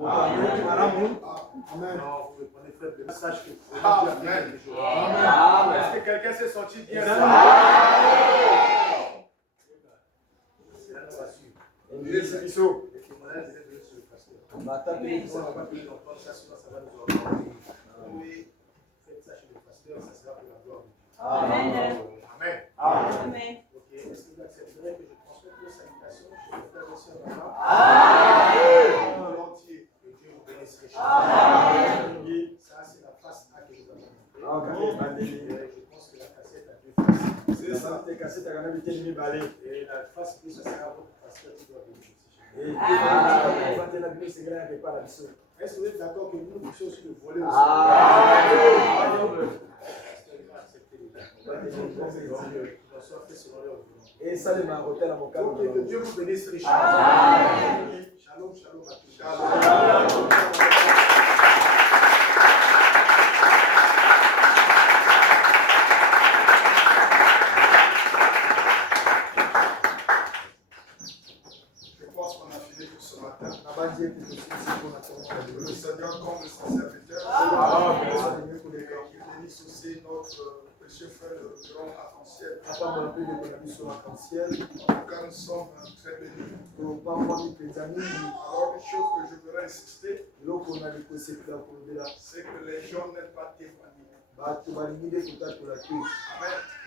Amen. Amen. Alors, vous prenez frère de message que vous Amen. Amen. Est-ce que quelqu'un s'est senti bien? Amen. Amen. Ok, est-ce que vous accepterez que je transmette vos salutations chez les frères et sœurs là-bas? Amen. Volontiers, que Dieu vous bénisse richement. Amen. Ça, c'est la face A que nous avons montée. Amen. Je pense que la cassette a deux faces. C'est ça. Et la face B, ça sera votre pasteur qui doit venir ici. Est-ce que vous êtes d'accord que nous puissions aussi le voler aussi? Et ça, les marocains à mon cas. Que Dieu vous bénisse richement. Shalom, shalom à tous. Shalom. Le Seigneur comme son serviteur. Qu'il bénisse aussi notre précieux frère le grand arc-en-ciel. Car nous sommes très bénis. Alors, une chose que je voudrais insister, c'est que les gens n'aiment pas témoigner.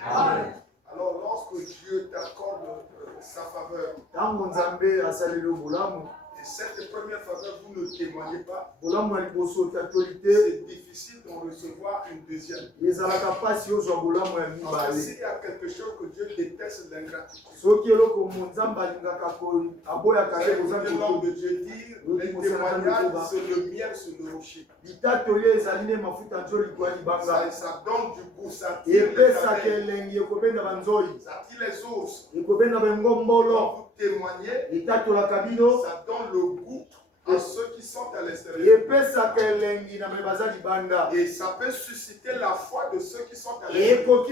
Amen. Alors, lorsque Dieu t'accorde sa faveur, et cette première faveur, vous ne témoignez pas, c'est difficile d'en recevoir une deuxième. Parce que s'il y a quelque chose que Dieu déteste, l'ingratitude. L'homme de Dieu dit, les témoignages, c'est le miel sur le rocher. Ça donne du goût, ça attire les ours. Quand vous témoignez, ça donne le goût à ceux qui sont à l'extérieur. Et ça peut susciter la foi de ceux qui sont à l'extérieur.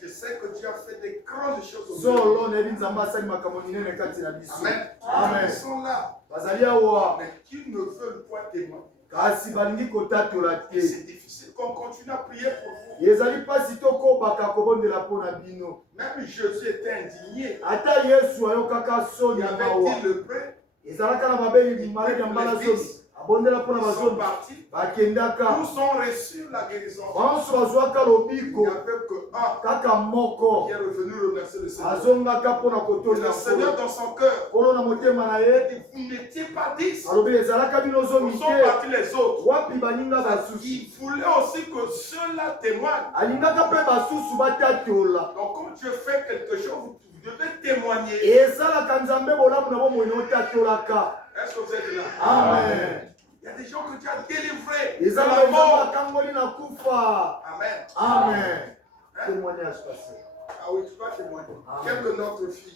Je sais que Dieu a fait des grandes choses au monde. Amen. Amen. Ils sont là, mais qui ne veulent pas témoigner. Et c'est difficile qu'on continue à prier pour vous. Même Jésus était indigné. Il avait dit le prêt. Ils sont partis. Tous ont reçu la guérison. Il n'y avait que un qui est revenu remercier le Seigneur. Et le Seigneur dans son cœur, vous n'étiez pas 10. Nous sont partis les autres. Il voulait aussi que ceux-là témoignent. Donc quand Dieu fait quelque chose, vous devez témoigner. Est-ce que vous êtes là? Amen. Il y a des gens que Dieu a délivrés de la mort. Amen. Amen. Témoignage passé. Ah oui, tu vas témoigner. Quelle que notre fille,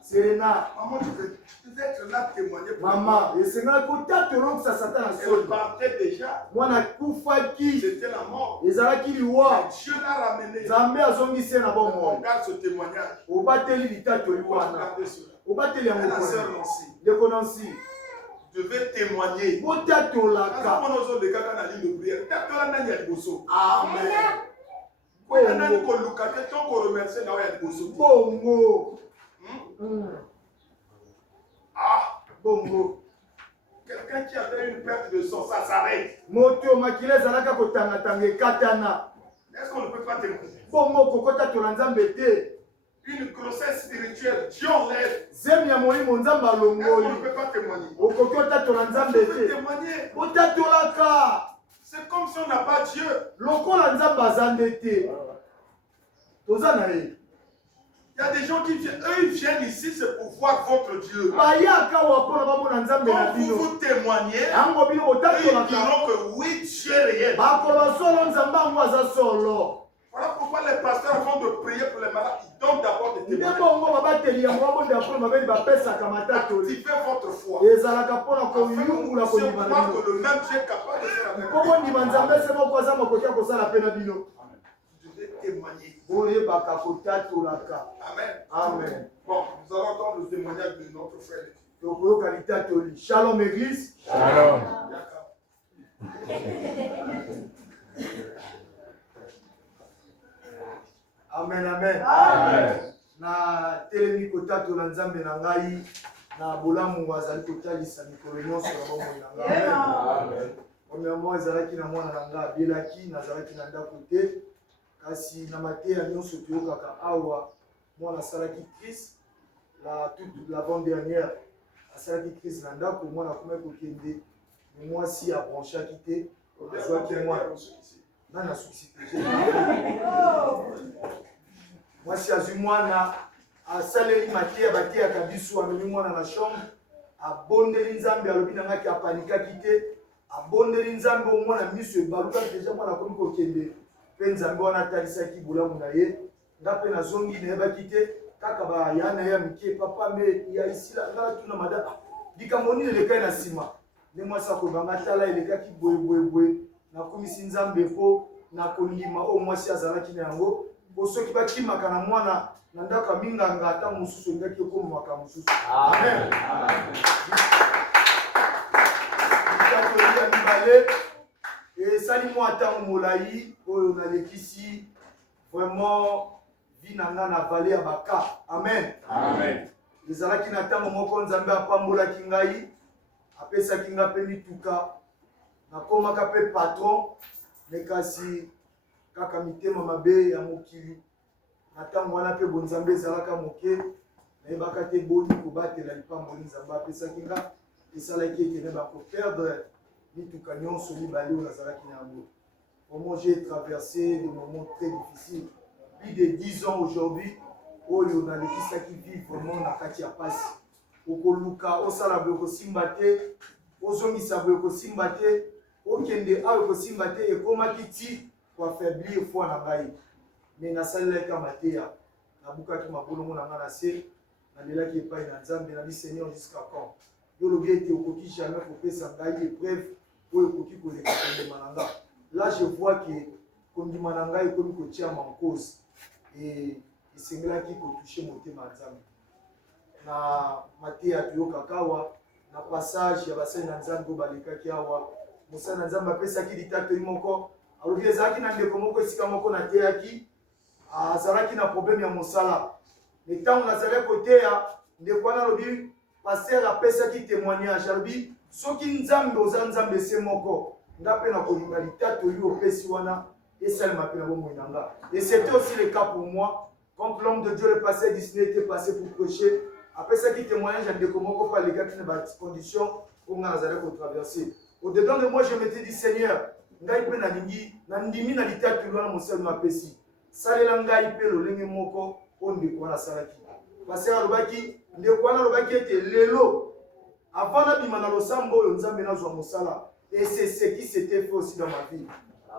Serena. Maman, tu devais être là témoigner pour Maman, elle partait déjà. C'était la mort. Dieu l'a ramené. On garde ce témoignage. On va garder cela. Et la sœur Nancy. Tu devais témoigner. Amen. Bongo. Quelqu'un qui avait une perte de sang, ça s'arrête. Est-ce qu'on ne peut pas témoigner? Une grossesse spirituelle, Dieu enlève. Est-ce qu'on ne peut pas témoigner? On peut témoigner. C'est comme si on n'a pas Dieu. Il y a des gens qui viennent, eux ils viennent ici, c'est pour voir votre Dieu. Quand vous témoignez, ils diront que oui, Dieu est réel. Voilà pourquoi les pasteurs, avant de prier pour les malades, ils donnent d'abord des témoignages. Activez votre foi. Afin que nous puissions croire que le même Dieu est capable de faire la même chose. Vous devez témoigner. Amen. Amen. Bon, nous allons entendre le témoignage de notre frère. Shalom Église. Shalom. D'accord. Amen, amen. Amen. Na telemi kotato na nzambe na ngai na bolamu wazali kotalisa mikolo nyonso na bomoi na ngai. Amen. Premièrement ezalaki na mwana na ngai abelaki nazalaki na ndako te kasi na mateya nyonso toyokaka awa mwana asalaki crise toute l'avant-dernière asalaki crise na ndako mwana akomaki kokende me mwasi abranchaki te azwaki mwana nani asukisi te mwasi azwi mwana asaleli mateya bateyaka biso amemi mwana na chambre abondeli nzambe alobi na ngaki apanikaki te abondeli nzambe omwana miso ebalukaki deja mwana akomi kokende mpe nzambe wana atalisaki bolamu na ye nga mpe nazongi nayebaki te kaka baya na ye ya mike papa me ya isila nga natuna mada likambo nini elekai na nsima nde mwasi akobanga tala elekaki boyeboyeboye nakomisi nzambe mpo nakondima oyo mwasi azalaki na yango po soki bakimaka na mwana na ndako ya minganga ata mosusu elingaki ekomamaka mosusu. Amen. Likatoli ya mibale esali mwa ntango molai oyo nalekisi vraiment vi na nga na vale ya baka. Amen. Amen. Ezalaki na ntango moko nzambe apambolaki ngai apesaki nga mpe mituka nakomaka mpe patron me kasi kaka mitema mabe ya mokili na ntango wana mpe bonzambe ezalaka moke nayebaka te boni kobatela lipamboli nzambe apesaki nga esalaki ete ne bakoperdre mituka nyonso mibale oyo nazalaki na yango. Vraiment j'ai traversé des moments très difficiles, plus de 10 ans aujourd'hui oyo nalekisaki vie vraiment na kati ya pasi okoluka osala boye kosimba te ozongisa boye kosimba te okende ayo kosimba te ekomaki ti koaffaiblir foi na ngai me nasalelaki mateya nabukaki mabolongo na ngai na se nalelaki epai na nzambe nabi seigneur jusqu'à quand yo lobi ete okoki jamais kopesa ngai épreuve oyo ekoki koleka kondima na nga. Là je vois que kondima na ngai ekomi kotiama en cause esengelaki kotouche motema ya nzambe na mateya toyokaka awa na passage ya basali na nzambe oyo balekaki awa mosali na nzambe apesaki litatoli moko alobi ezalaki na ndeko moko esika moko nateyaki azalaki na problème ya mosala me ntango nazalaki koteya ndeko wana alobi paster apesaki témoignage alobi soki nzambe oza nzambe se moko nga mpe nakolinga litatoli opesi wana esalema mpe na bomoi na nga. Et c'était aussi le cas pour moi. Quand l'homme de Dieu le passé Disney était passé pour prêcher, après ça qui témoignage à des comment pas les gars qui ne pas conditions pour nga nazalé pour traverser. Au-dedans de moi je m'étais dit Seigneur, ngai pe na lingi na ndimi na litatoli wana mosali mapesi. Salela ngai pe lolenge moko onde ko na salaki. Parce que alobaki ndeko wana alobaki ete lelo avant na bima na losambo oyo nzambe nazwa mosala. Et c'est ce qui s'était fait aussi dans ma vie.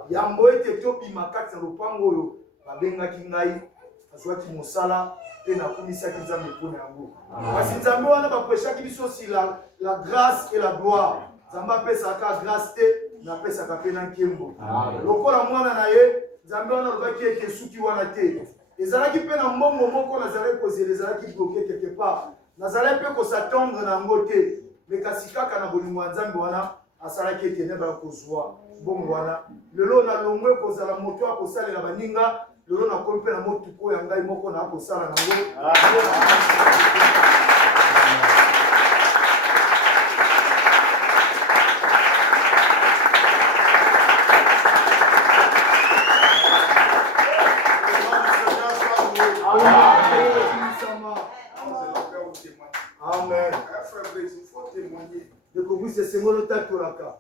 Yambo ete tobima kati na lopango oyo babengaki ngai azwaki mosala mpe nakumisaki nzambe mpona yango. Kasi nzambe wana bapreshaki biso si la grâce et la gloire. Nzambe apesaka grâce te napesaka mpe na nkembo. Lokola mwana na ye nzambe wana alobaki ete suki wana te. Ezalaki mpe na mbongo moko nazalaki kozela ezalaki bloqué quelque part. Nazalaki mpe kosattendre na yango te. Me kasi kaka na bolingo ya nzambe wana asalaki ete ne bakozwa bongo wana. Lelo na longwe kozala moto akosalela baninga lelo na kompe na motuko ya ngai moko na akosala nango. Amen. De que vous c'est mon temps pour la cas.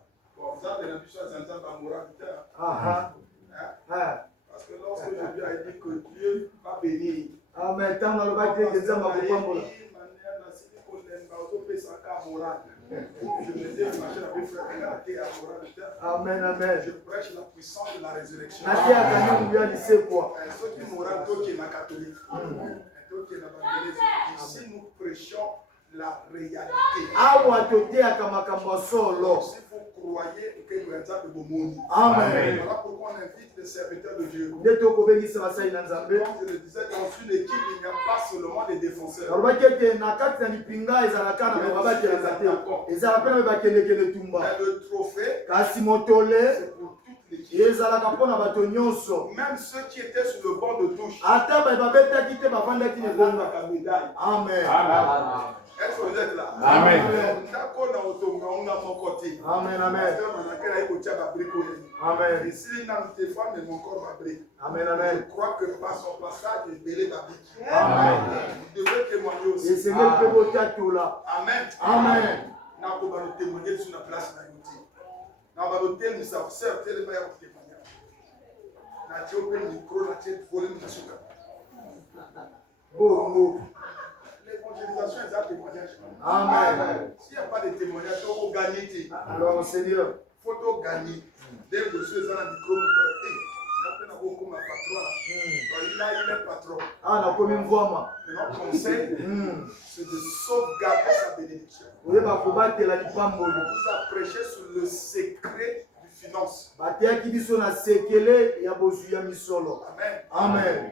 Parce que lorsque je lui ai dit que Dieu va bénir. Amen. Tant dans le bateau que Dieu m'a beaucoup. Amen, amen. Je prêche la puissance de la résurrection. Si nous prêchons la réalité. Awa toteaka makambo solo. Si vous croyez que nous sommes de Bomoni. Amen. Voilà pourquoi on invite les serviteurs de Dieu. Nde tokobengisa basali na Nzambe. Comme je le disais, dans une équipe, il n'y a pas seulement des défenseurs. Alobaki ete na kati na lipinga ezalaka na babakelaka te. Ezalaka mpe na bakendekende tumba. Mais le trophée, Kasi motole c'est pour toute l'équipe. ezalaka mpo na bato nyonso. Même ceux qui étaient sur le banc de touche. Ata babetaki te bavandaki na ebonga. Médaille. Amen. Est-ce que vous êtes là? Amen. Amen. Amen. Amen. Ici, dans le téléphone, mais mon corps va briller. Amen. Amen. Je crois que par son passage, il belé ma vie. Amen. Vous devez témoigner aussi. Et c'est même que vous êtes tout là. Amen. Amen. Nous allons témoigner sur la place de nous allons témoigner, nous allons faire témoigner. Nous allons micro, nous allons voler Bon. L'évangélisation est un témoignage. Amen. S'il n'y a pas de témoignage, il faut gagner. Alors, Seigneur. Il faut gagner. Dès que je suis dans le micro, il est patron. Ah, on a comme une voix. Mais notre conseil, c'est de sauvegarder sa bénédiction. Vous avez prêché sur le secret du finance. Amen. Amen.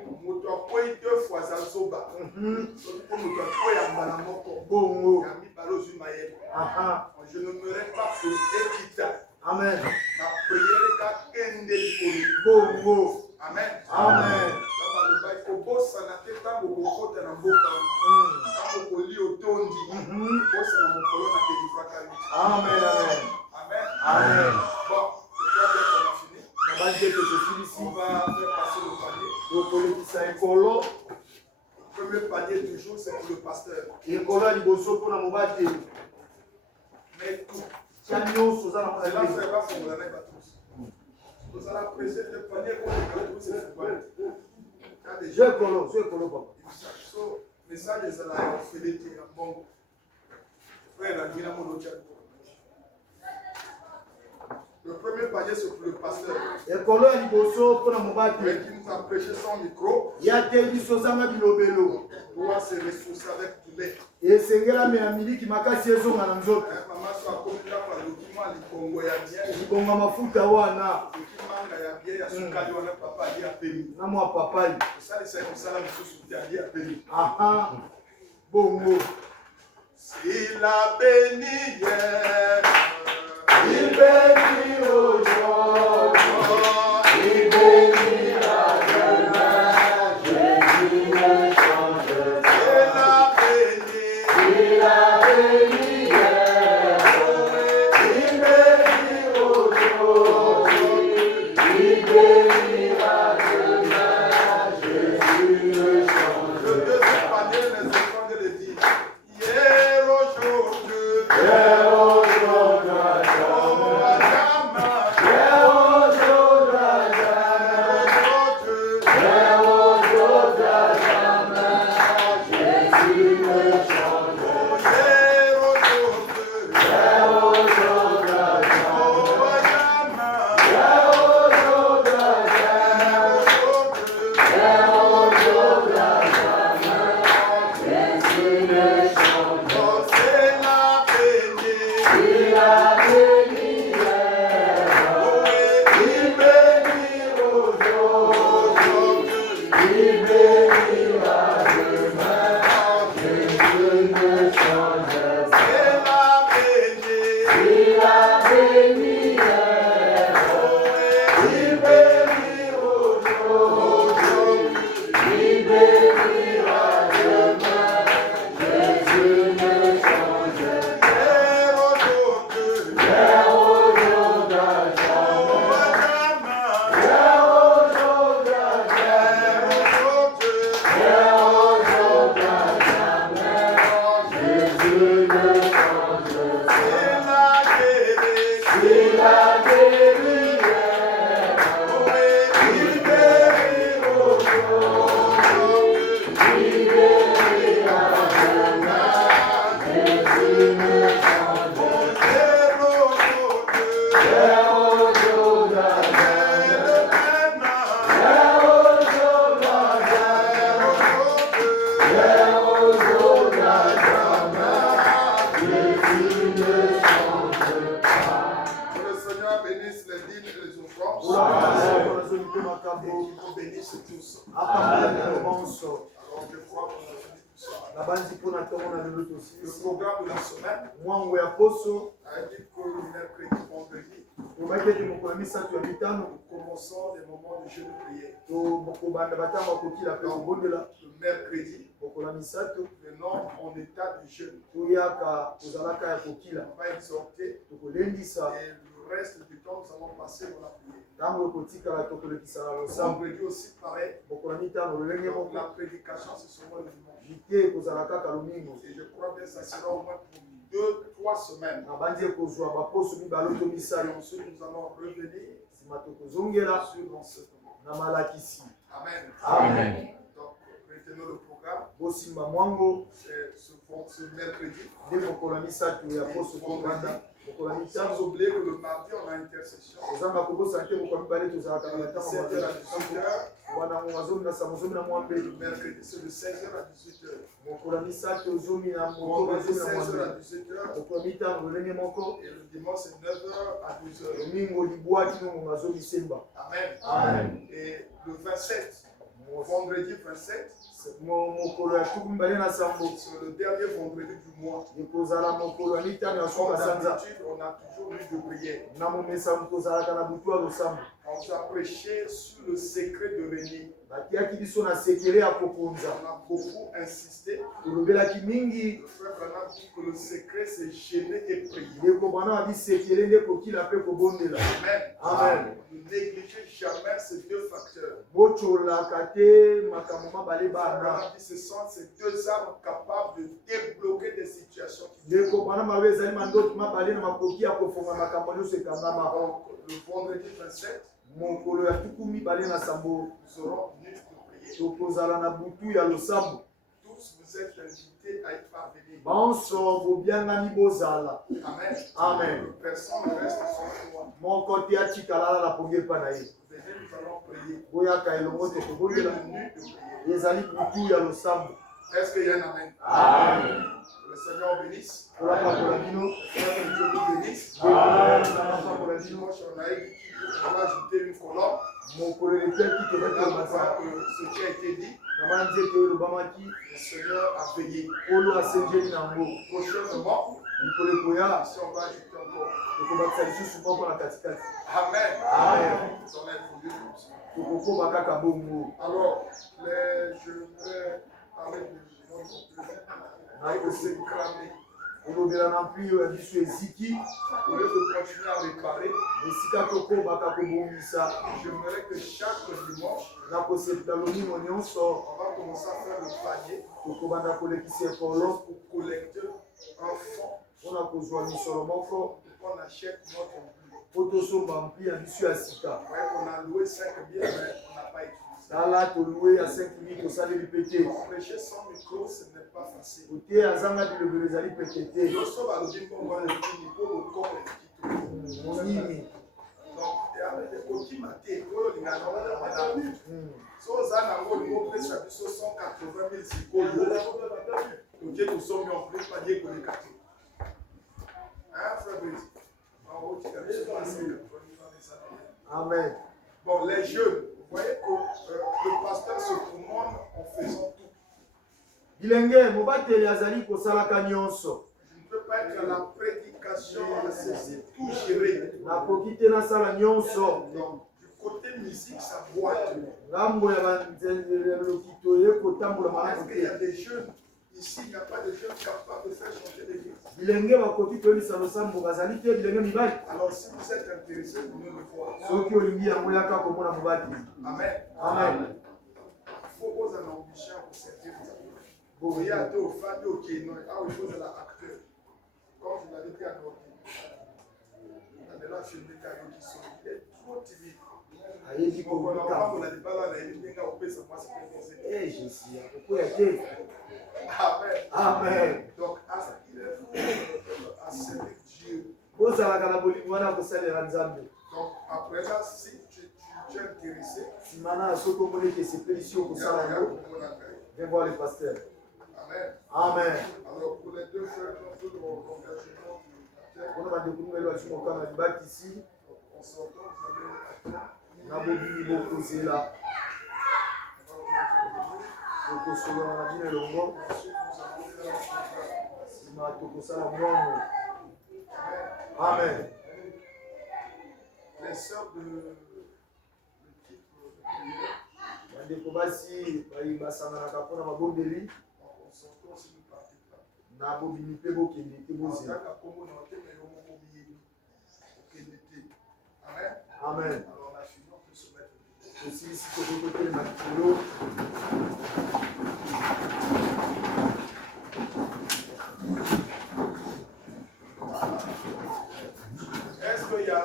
Je ne merai pas pour équitable. Amen. Ma prière est Amen. Amen. Amen. Bon, on a fini. On va faire passer le panier. Le premier panier du jour, c'est pour le pasteur. Mais tout. C'est là que c'est pas pour la nègre à tous. Vous allez apprécier le panier pour les tous ces fouets. Message est là, on fait des tirs en bon. Frère, la guinée, mon autre. Le premier panier, c'est pour le pasteur. Mais qui nous a prêché son micro. Doit se ressourcer avec du lait. Maman soit comme là par le document, les Congo ya bien. Les Congo mafuta wana. Les ya bien, ya sukali wana papa ya peni. Na moi papa. Ça les c'est comme ça la mususu ya peni. Aha. Bongo. Si la béni hier. Il bénit aujourd'hui, il bénira demain, Jésus ne change pas. Il a béni hier, il bénit aujourd'hui, il bénira demain, Jésus ne change pas. Le deuxième panier, les enfants de l'église. Hier aujourd'hui. Jésus Que le Seigneur bénisse les dîmes et les offrandes. Et qu'il vous bénisse tous. Alors je crois qu'on a fini tout ça. Le programme de la semaine a dit que le mercredi, vendredi, nous commençons des moments de jeûne de prière. Le mercredi, maintenant en état de jeûne. On va exhorter et le reste du temps, nous allons passer dans la prière. Vendredi aussi, pareil. La prédication, c'est seulement le dimanche. Et je crois que ça sera au moins pour 2-3 semaines. Et ensuite, nous allons revenir sur l'enseignement. Amen. Amen. Donc, retenons le programme. C'est ce mercredi. Sans oublier que le mardi, on a intercession. Le 17h à 18h. Le mercredi, c'est de 16h à 18h. Vendredi, 16h à 18h. Et le dimanche, c'est 9h à 12h. Amen. Et le 27, vendredi 27, c'est le dernier vendredi du mois. Comme d'habitude, on a toujours eu de prière. On a prêché sur le secret de régner. On a beaucoup insisté. Le frère Branham dit que le secret c'est gêner et prier. Amen. Ne négligez jamais ces deux facteurs. Ce sont ces deux armes capables de débloquer des situations. Donc, le vendredi 27, nous serons venus pour prier. Tous vous êtes invités à y parvenir. Amen. Personne ne reste sans toi. Venez, nous allons prier. Est-ce qu'il y a un amen? Amen. Le Seigneur bénisse. Que Dieu vous bénisse. Amen. Dimanche, on va ajouter une colonne. Ce qui a été dit, le Seigneur a veillé. Prochainement, si on va ajouter encore. Amen. Amen. Alors, je vais parler du monde avec ce cramé. Au lieu de continuer à réparer, j'aimerais que chaque dimanche, on va commencer à faire le panier pour collecter un fonds pour qu'on achète notre bleu. On a loué 5 biens, mais on n'a pas utilisé. Prêcher sans micro, ce n'est pas facile. Amen. Bon, les jeunes, vous voyez que le pasteur se commande en faisant tout. Je ne peux pas être à la prédication, à ceci, tout gérer. Donc, du côté musique, ça boite. Est-ce qu'il y a des jeunes ici, il n'y a pas de jeunes capables de faire changer l'église? Alors, si vous êtes intéressé, vous venez le voir. Amen. Amen. Il faut vos ambitions pour servir Dieu. Vous voyez, à deux femmes, au Kenya, à une chose à l'acteur. Comme je l'avais dit à Dorothy. On est là chez les gars qui sont trop timides. Amen. Donc, il est à servir Dieu. Donc, après là, si tu es intéressé, viens voir le pasteur. Amen. Amen. Alors, pour les deux frères, nous On va découvrir la chimo quand on bat ici. On a beaucoup là. Amen. Les sœurs de l'équipe de Kobasi, Basana Kapona Mabodeli, Nabobini Pebo Kébé. Amen. Alors la fille, on peut se mettre aussi ici que côté le Makilo. Est-ce qu'il y a...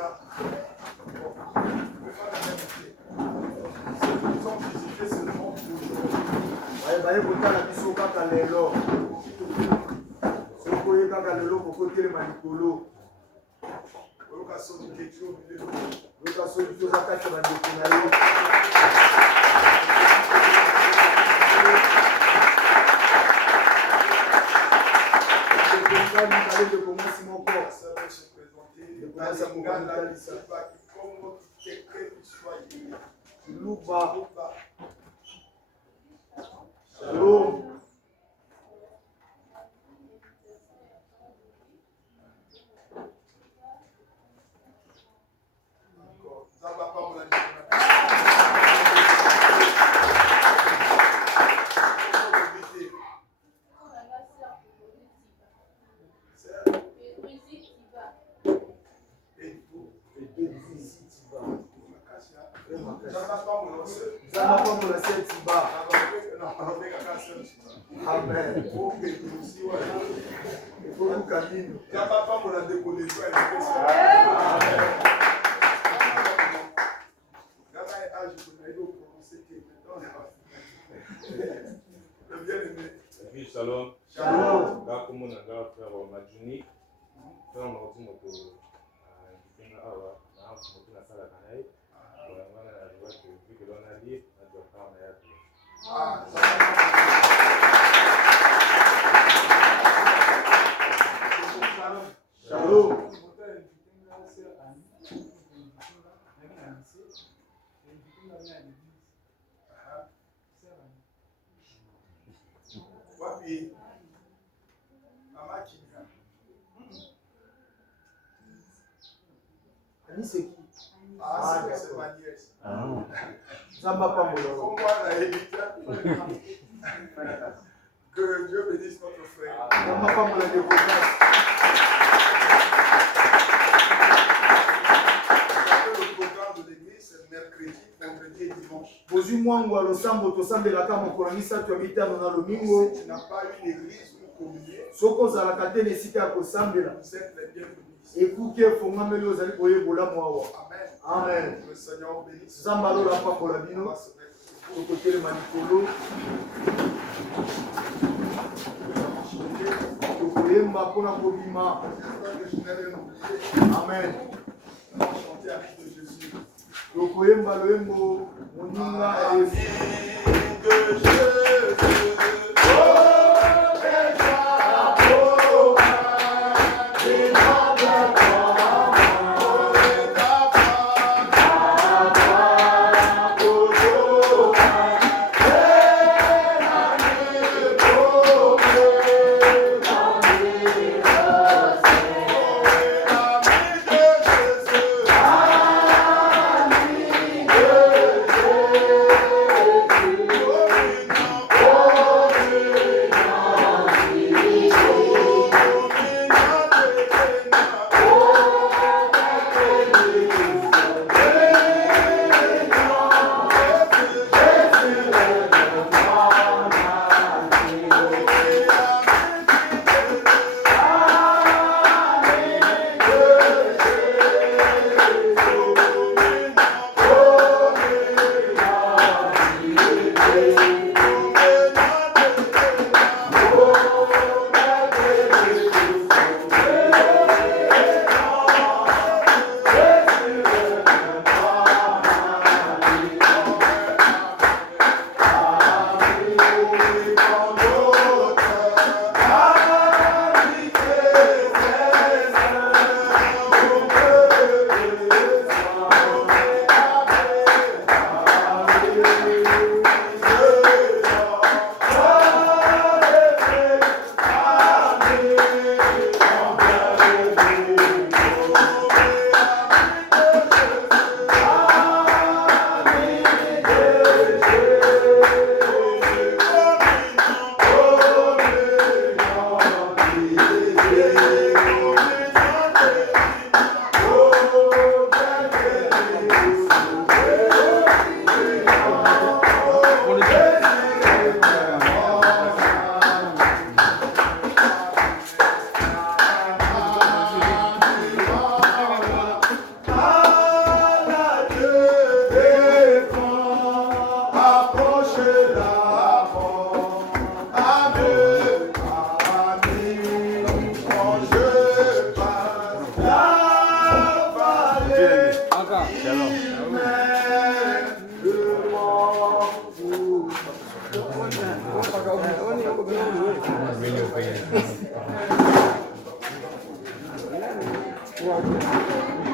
Ils ont visité seulement pour... Baye kotala biso kaka lelo. Soko ye kaka lelo ko côté le Makilo. Loka so di toza kati ba ndeko na yo. Shalom. Amen. Shalom. Shalom. Là, comme on a frère Majuni, frère Martin Moto, qui est là, on a fait la canaille. On a vu que l'on a dit, on doit faire un meilleur. Shalom. Wapi Mama Kinya. Ani c'est qui? Ah, c'est ma nièce. Ça m'a pas mon nom. Comme moi, la hérité. Que Dieu bénisse notre frère. Ça m'a pas mon nom. Le programme de l'église, c'est mercredi, vendredi et dimanche. Bozu mwangu alosambo tosambelaka mokolo misato ya mitano na lomingo. Si tu n'as pas une église pour communier, soki ozalaka te na esika ya kosambela vous êtes les bienvenus. ekuki efongwameli ozali koyebola mwawa. Amen. Amen. Le Seigneur bénisse. nzambe alola pambola bino tokotelema likolo tokoyemba mpona kobima. Amen. Chanter à vie de Jésus. tokoyemba loyembo moninga ya Yesu. De Jésus. Oh, Ouais.